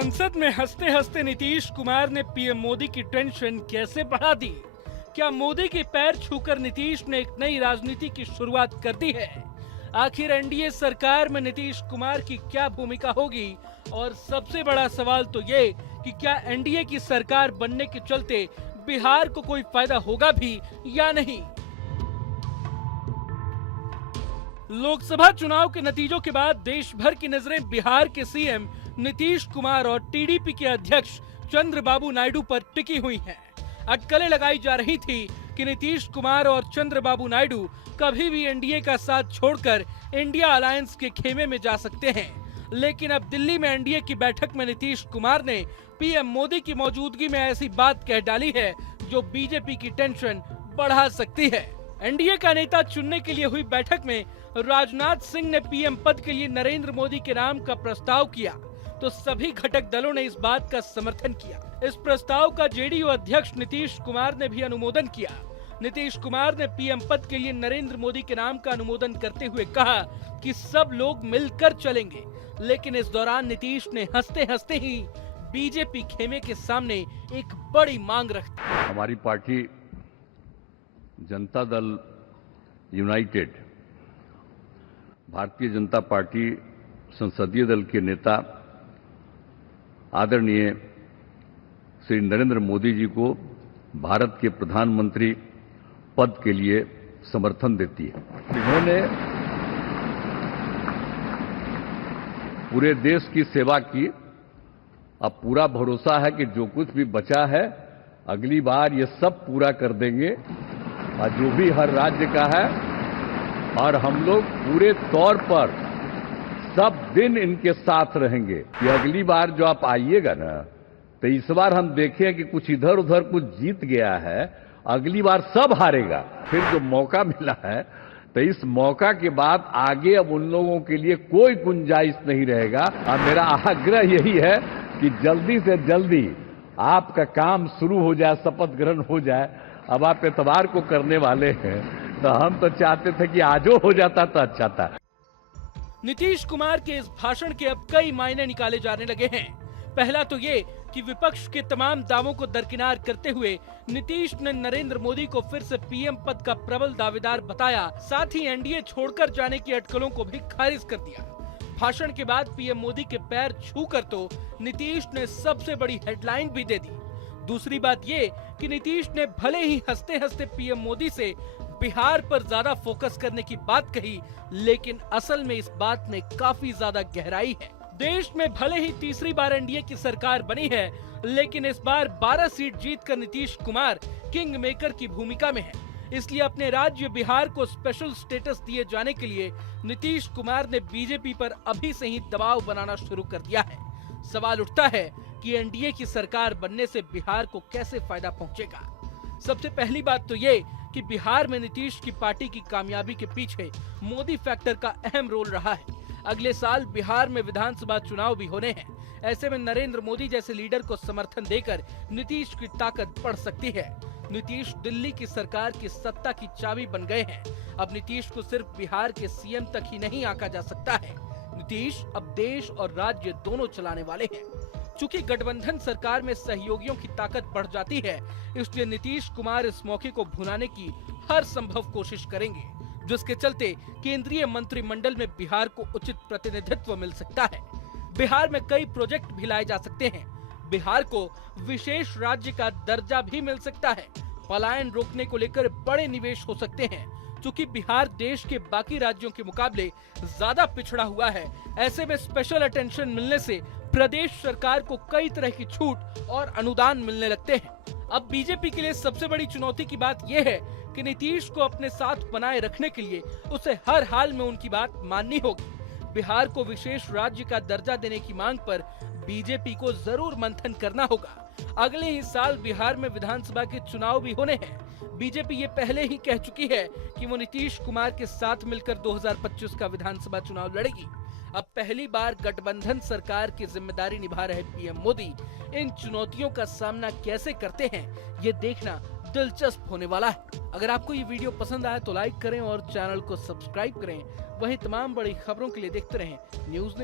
संसद में हंसते हंसते नीतीश कुमार ने पीएम मोदी की टेंशन कैसे बढ़ा दी? क्या मोदी के पैर छूकर नीतीश ने एक नई राजनीति की शुरुआत कर दी है? आखिर एनडीए सरकार में नीतीश कुमार की क्या भूमिका होगी? और सबसे बड़ा सवाल तो ये कि क्या एनडीए की सरकार बनने के चलते बिहार को कोई फायदा होगा भी या नहीं? लोकसभा चुनाव के नतीजों के बाद देश भर की नजरें बिहार के सीएम नीतीश कुमार और टीडीपी के अध्यक्ष चंद्रबाबू नायडू पर टिकी हुई हैं। अटकलें लगाई जा रही थी कि नीतीश कुमार और चंद्रबाबू नायडू कभी भी एनडीए का साथ छोड़कर इंडिया अलायंस के खेमे में जा सकते हैं। लेकिन अब दिल्ली में एनडीए की बैठक में नीतीश कुमार ने पीएम मोदी की मौजूदगी में ऐसी बात कह डाली है जो बीजेपी की टेंशन बढ़ा सकती है। एनडीए का नेता चुनने के लिए हुई बैठक में राजनाथ सिंह ने पीएम पद के लिए नरेंद्र मोदी के नाम का प्रस्ताव किया तो सभी घटक दलों ने इस बात का समर्थन किया। इस प्रस्ताव का जेडीयू अध्यक्ष नीतीश कुमार ने भी अनुमोदन किया। नीतीश कुमार ने पीएम पद के लिए नरेंद्र मोदी के नाम का अनुमोदन करते हुए कहा कि सब लोग मिलकर चलेंगे। लेकिन इस दौरान नीतीश ने हंसते हंसते ही बीजेपी खेमे के सामने एक बड़ी मांग रख दी। हमारी party Janata Dal United, Bharatiya Janata party संसदीय दल के नेता आदरणीय श्री नरेंद्र मोदी जी को भारत के प्रधानमंत्री पद के लिए समर्थन देती है। इन्होंने पूरे देश की सेवा की। अब पूरा भरोसा है कि जो कुछ भी बचा है अगली बार ये सब पूरा कर देंगे और जो भी हर राज्य का है, और हम लोग पूरे तौर पर सब दिन इनके साथ रहेंगे कि अगली बार जो आप आइएगा ना, तो इस बार हम देखें कि कुछ इधर उधर कुछ जीत गया है, अगली बार सब हारेगा। फिर जो मौका मिला है तो इस मौका के बाद आगे अब उन लोगों के लिए कोई गुंजाइश नहीं रहेगा। और मेरा आग्रह यही है कि जल्दी से जल्दी आपका काम शुरू हो जाए, शपथ ग्रहण हो जाए। अब आप एतवार को करने वाले हैं तो हम तो चाहते थे कि आजो हो जाता तो अच्छा था। नीतीश कुमार के इस भाषण के अब कई मायने निकाले जाने लगे हैं। पहला तो ये कि विपक्ष के तमाम दावों को दरकिनार करते हुए नीतीश ने नरेंद्र मोदी को फिर से पीएम पद का प्रबल दावेदार बताया। साथ ही एनडीए छोड़कर जाने की अटकलों को भी खारिज कर दिया। भाषण के बाद पीएम मोदी के पैर छूकर तो नीतीश ने सबसे बड़ी हेडलाइन भी दे दी। दूसरी बात ये कि नीतीश ने भले ही हंसते हंसते पीएम मोदी से बिहार पर ज्यादा फोकस करने की बात कही, लेकिन असल में इस बात में काफी ज्यादा गहराई है। देश में भले ही तीसरी बार एनडीए की सरकार बनी है, लेकिन इस बार 12 सीट जीतकर नीतीश कुमार किंग मेकर की भूमिका में है। इसलिए अपने राज्य बिहार को स्पेशल स्टेटस दिए जाने के लिए नीतीश कुमार ने बीजेपी पर अभी से ही दबाव बनाना शुरू कर दिया है। सवाल उठता है कि एनडीए की सरकार बनने से बिहार को कैसे फायदा पहुंचेगा। सबसे पहली बात तो ये कि बिहार में नीतीश की पार्टी की कामयाबी के पीछे मोदी फैक्टर का अहम रोल रहा है। अगले साल बिहार में विधानसभा चुनाव भी होने हैं। ऐसे में नरेंद्र मोदी जैसे लीडर को समर्थन देकर नीतीश की ताकत बढ़ सकती है। नीतीश दिल्ली की सरकार की सत्ता की चाबी बन गए हैं। अब नीतीश को सिर्फ बिहार के सीएम तक ही नहीं आंका जा सकता है। नीतीश अब देश और राज्य दोनों चलाने वाले हैं। चूंकि गठबंधन सरकार में सहयोगियों की ताकत बढ़ जाती है, इसलिए नीतीश कुमार इस मौके को भुनाने की हर संभव कोशिश करेंगे, जिसके चलते केंद्रीय मंत्रिमंडल में बिहार को उचित प्रतिनिधित्व मिल सकता है। बिहार में कई प्रोजेक्ट भी लाए जा सकते हैं। बिहार को विशेष राज्य का दर्जा भी मिल सकता है। पलायन रोकने को लेकर बड़े निवेश हो सकते हैं। चूंकि बिहार देश के बाकी राज्यों के मुकाबले ज्यादा पिछड़ा हुआ है, ऐसे में स्पेशल अटेंशन मिलने से प्रदेश सरकार को कई तरह की छूट और अनुदान मिलने लगते हैं। अब बीजेपी के लिए सबसे बड़ी चुनौती की बात यह है कि नीतीश को अपने साथ बनाए रखने के लिए उसे हर हाल में उनकी बात माननी होगी। बिहार को विशेष राज्य का दर्जा देने की मांग पर बीजेपी को जरूर मंथन करना होगा। अगले ही साल बिहार में विधानसभा के चुनाव भी होने हैं। बीजेपी ये पहले ही कह चुकी है कि वो नीतीश कुमार के साथ मिलकर 2025 का विधानसभा चुनाव लड़ेगी। अब पहली बार गठबंधन सरकार की जिम्मेदारी निभा रहे पीएम मोदी इन चुनौतियों का सामना कैसे करते हैं, ये देखना दिलचस्प होने वाला है। अगर आपको ये वीडियो पसंद आए तो लाइक करें और चैनल को सब्सक्राइब करें। वहीं तमाम बड़ी खबरों के लिए देखते रहें न्यूज़।